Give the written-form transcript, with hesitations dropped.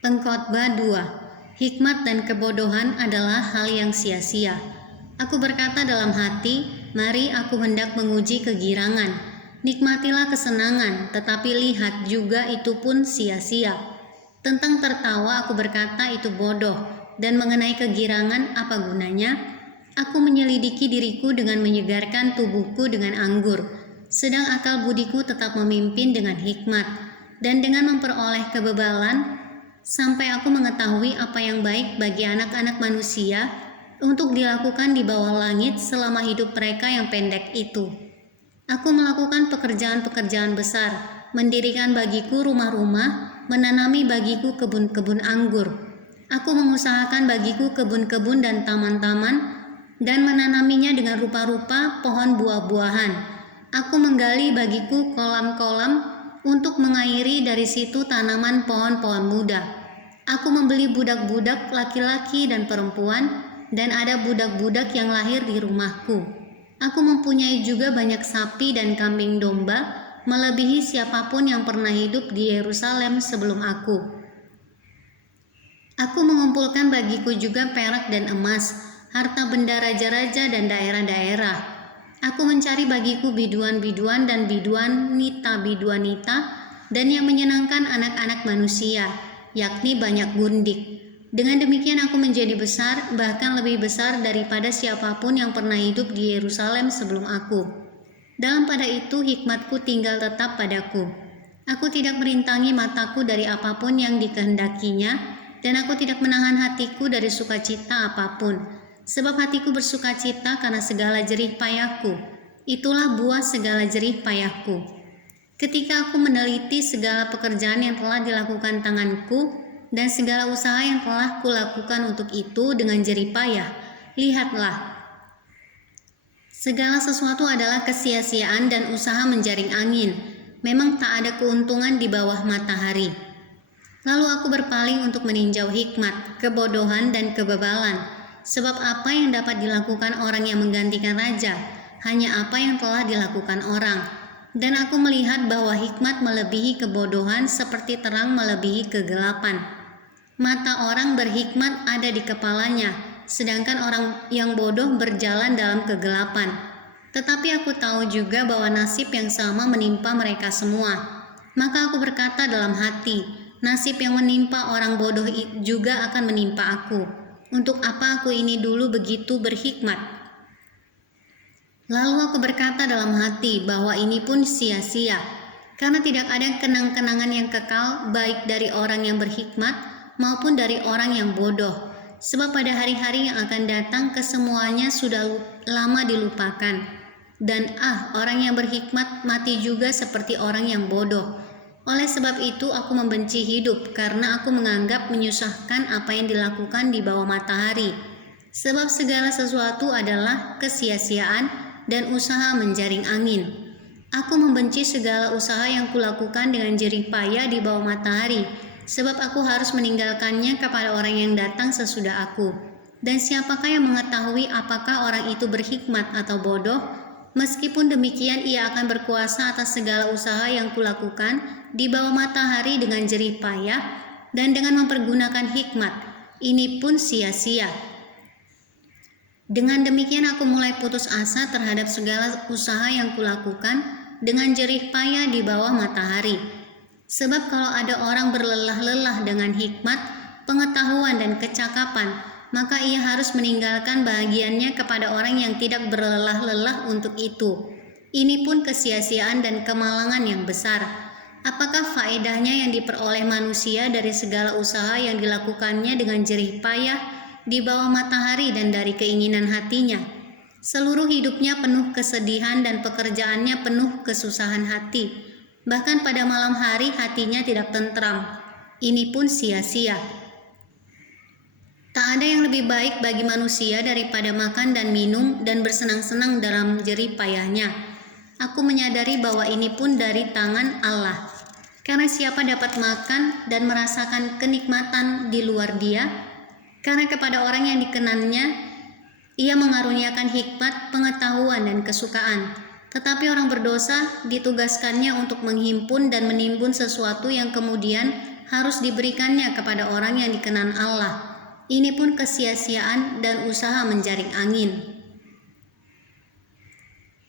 Pengkhotbah 2. Hikmat dan kebodohan adalah hal yang sia-sia. Aku berkata dalam hati, mari aku hendak menguji kegirangan. Nikmatilah kesenangan, tetapi lihat juga itu pun sia-sia. Tentang tertawa aku berkata itu bodoh, dan mengenai kegirangan apa gunanya? Aku menyelidiki diriku dengan menyegarkan tubuhku dengan anggur, sedang akal budiku tetap memimpin dengan hikmat, dan dengan memperoleh kebebalan, sampai aku mengetahui apa yang baik bagi anak-anak manusia untuk dilakukan di bawah langit selama hidup mereka yang pendek itu. Aku melakukan pekerjaan-pekerjaan besar, mendirikan bagiku rumah-rumah, menanami bagiku kebun-kebun anggur. Aku mengusahakan bagiku kebun-kebun dan taman-taman, dan menanaminya dengan rupa-rupa pohon buah-buahan. Aku menggali bagiku kolam-kolam untuk mengairi dari situ tanaman pohon-pohon muda. Aku membeli budak-budak laki-laki dan perempuan, dan ada budak-budak yang lahir di rumahku. Aku mempunyai juga banyak sapi dan kambing domba, melebihi siapapun yang pernah hidup di Yerusalem sebelum aku. Aku mengumpulkan bagiku juga perak dan emas, harta benda raja-raja dan daerah-daerah. Aku mencari bagiku biduan-biduan dan biduanita, dan yang menyenangkan anak-anak manusia, yakni banyak gundik. Dengan demikian aku menjadi besar, bahkan lebih besar daripada siapapun yang pernah hidup di Yerusalem sebelum aku. Dalam pada itu hikmatku tinggal tetap padaku. Aku tidak merintangi mataku dari apapun yang dikehendakinya, dan aku tidak menahan hatiku dari sukacita apapun. Sebab hatiku bersukacita karena segala jerih payahku. Itulah buah segala jerih payahku. Ketika aku meneliti segala pekerjaan yang telah dilakukan tanganku, dan segala usaha yang telah kulakukan untuk itu dengan jerih payah, lihatlah, segala sesuatu adalah kesia-siaan dan usaha menjaring angin. Memang tak ada keuntungan di bawah matahari. Lalu aku berpaling untuk meninjau hikmat, kebodohan, dan kebebalan. Sebab apa yang dapat dilakukan orang yang menggantikan raja? Hanya apa yang telah dilakukan orang. Dan aku melihat bahwa hikmat melebihi kebodohan seperti terang melebihi kegelapan. Mata orang berhikmat ada di kepalanya, sedangkan orang yang bodoh berjalan dalam kegelapan. Tetapi aku tahu juga bahwa nasib yang sama menimpa mereka semua. Maka aku berkata dalam hati, nasib yang menimpa orang bodoh juga akan menimpa aku. Untuk apa aku ini dulu begitu berhikmat? Lalu aku berkata dalam hati bahwa ini pun sia-sia, karena tidak ada kenang-kenangan yang kekal baik dari orang yang berhikmat maupun dari orang yang bodoh. Sebab pada hari-hari yang akan datang kesemuanya sudah lama dilupakan. Dan orang yang berhikmat mati juga seperti orang yang bodoh. Oleh sebab itu aku membenci hidup, karena aku menganggap menyusahkan apa yang dilakukan di bawah matahari. Sebab segala sesuatu adalah kesia-siaan dan usaha menjaring angin. Aku membenci segala usaha yang kulakukan dengan jerih payah di bawah matahari, sebab aku harus meninggalkannya kepada orang yang datang sesudah aku. Dan siapakah yang mengetahui apakah orang itu berhikmat atau bodoh? Meskipun demikian ia akan berkuasa atas segala usaha yang kulakukan di bawah matahari dengan jerih payah dan dengan mempergunakan hikmat. Ini pun sia-sia. Dengan demikian aku mulai putus asa terhadap segala usaha yang kulakukan dengan jerih payah di bawah matahari. Sebab kalau ada orang berlelah-lelah dengan hikmat, pengetahuan dan kecakapan, maka ia harus meninggalkan bahagiannya kepada orang yang tidak berlelah-lelah untuk itu. Ini pun kesia-siaan dan kemalangan yang besar. Apakah faedahnya yang diperoleh manusia dari segala usaha yang dilakukannya dengan jerih payah di bawah matahari dan dari keinginan hatinya? Seluruh hidupnya penuh kesedihan dan pekerjaannya penuh kesusahan hati. Bahkan pada malam hari hatinya tidak tentram. Ini pun sia-sia. Tak ada yang lebih baik bagi manusia daripada makan dan minum dan bersenang-senang dalam jerih payahnya. Aku menyadari bahwa ini pun dari tangan Allah. Karena siapa dapat makan dan merasakan kenikmatan di luar dia? Karena kepada orang yang dikenannya, ia mengaruniakan hikmat, pengetahuan, dan kesukaan. Tetapi orang berdosa ditugaskannya untuk menghimpun dan menimbun sesuatu yang kemudian harus diberikannya kepada orang yang dikenan Allah. Ini pun kesia-siaan dan usaha menjaring angin.